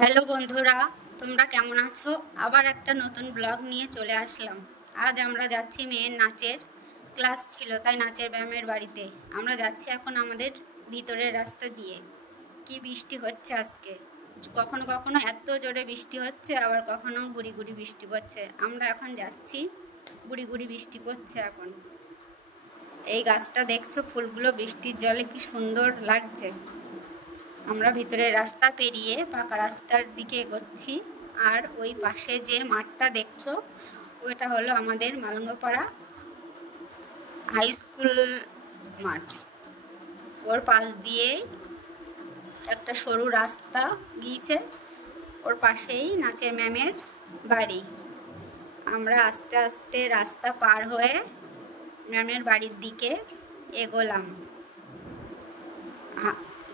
Hello বন্ধুরা, তোমরা কেমন আছো? আবার একটা নতুন ব্লগ নিয়ে চলে আসলাম। আজ আমরা যাচ্ছি, মেয়ের নাচের ক্লাস ছিল, তাই নাচের ব্যায়ামের বাড়িতে আমরা যাচ্ছি এখন আমাদের ভিতরের রাস্তা দিয়ে। কি বৃষ্টি হচ্ছে আজকে, কখনো কখনো এত জোরে বৃষ্টি হচ্ছে, আবার কখনো গুড়ি গুড়ি বৃষ্টি পড়ছে। আমরা এখন যাচ্ছি, গুড়ি গুড়ি বৃষ্টি পড়ছে এখন। এই গাছটা দেখছো, ফুলগুলো বৃষ্টির জলে কি সুন্দর লাগছে। আমরা ভিতরের রাস্তা পেরিয়ে পাকা রাস্তার দিকে এগোচ্ছি। আর ওই পাশে যে মাঠটা দেখছো, ওটা হলো আমাদের মালঙ্গপাড়া হাই স্কুল মাঠ। ওর পাশ দিয়ে একটা সরু রাস্তা গিয়েছে, ওর পাশেই নাচের ম্যামের বাড়ি। আমরা আস্তে আস্তে রাস্তা পার হয়ে ম্যামের বাড়ির দিকে এগোলাম।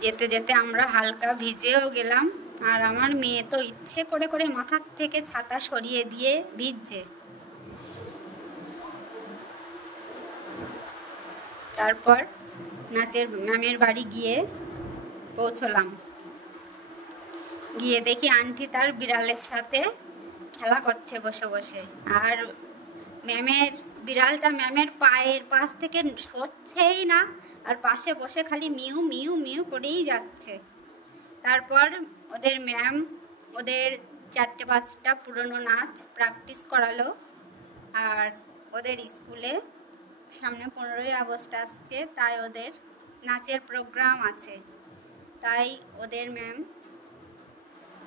যেতে যেতে আমরা হালকা ভিজেও গেলাম, আর আমার মেয়ে তো ইচ্ছে করে করে মাথার থেকে ছাতা সরিয়ে দিয়ে ভিজছে। তারপর নাচের ম্যামের বাড়ি গিয়ে পৌঁছলাম। গিয়ে দেখি আন্টি তার বিড়ালের সাথে খেলা করছে বসে বসে, আর বিড়ালটা ম্যামের পায়ের পাশ থেকে সরছেই না, আর পাশে বসে খালি মিউ মিউ মিউ করেই যাচ্ছে। তারপর ওদের ম্যাম ওদের 4-5টা পুরনো নাচ প্র্যাকটিস করালো। আর ওদের স্কুলে সামনে 15ই আগস্ট আসছে, তাই ওদের নাচের প্রোগ্রাম আছে, তাই ওদের ম্যাম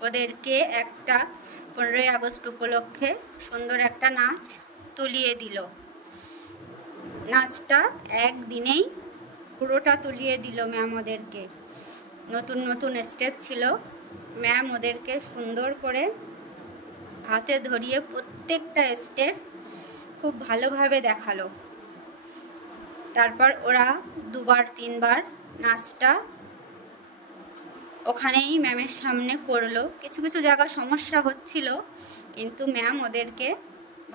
ওদেরকে একটা 15ই আগস্ট উপলক্ষে সুন্দর একটা নাচ তুলিয়ে দিল। নাচটা একদিনেই পুরোটা তুলিয়ে দিল ম্যাম ওদেরকে। নতুন নতুন স্টেপ ছিল, ম্যাম ওদেরকে সুন্দর করে হাতে ধরিয়ে প্রত্যেকটা স্টেপ খুব ভালোভাবে দেখালো। তারপর ওরা 2-3বার নাচটা ওখানেই ম্যামের সামনে করলো। কিছু কিছু জায়গা সমস্যা হচ্ছিল, কিন্তু ম্যাম ওদেরকে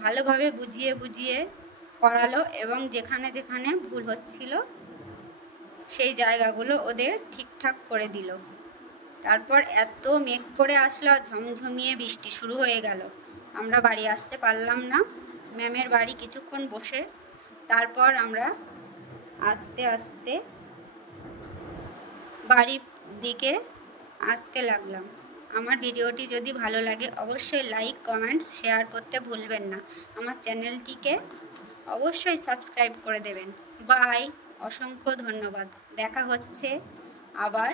ভালোভাবে বুঝিয়ে বুঝিয়ে করালো, এবং যেখানে যেখানে ভুল হচ্ছিল সেই জায়গাগুলো ওদের ঠিকঠাক করে দিল। তারপর এত মেঘ করে আসলো, ঝমঝমিয়ে বৃষ্টি শুরু হয়ে গেল। আমরা বাড়ি আসতে পারলাম না, ম্যামের বাড়ি কিছুক্ষণ বসে তারপর আমরা আস্তে আস্তে বাড়ির দিকে আসতে লাগলাম। আমার ভিডিওটি যদি ভালো লাগে অবশ্যই লাইক, কমেন্টস, শেয়ার করতে ভুলবেন না। আমার চ্যানেলটিকে অবশ্যই সাবস্ক্রাইব করে দেবেন। বাই, অসংখ্য ধন্যবাদ। দেখা হচ্ছে আবার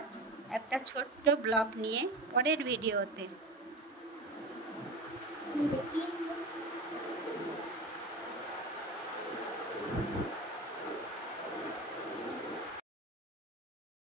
একটা ছোট্ট ব্লগ নিয়ে পরের ভিডিওতে।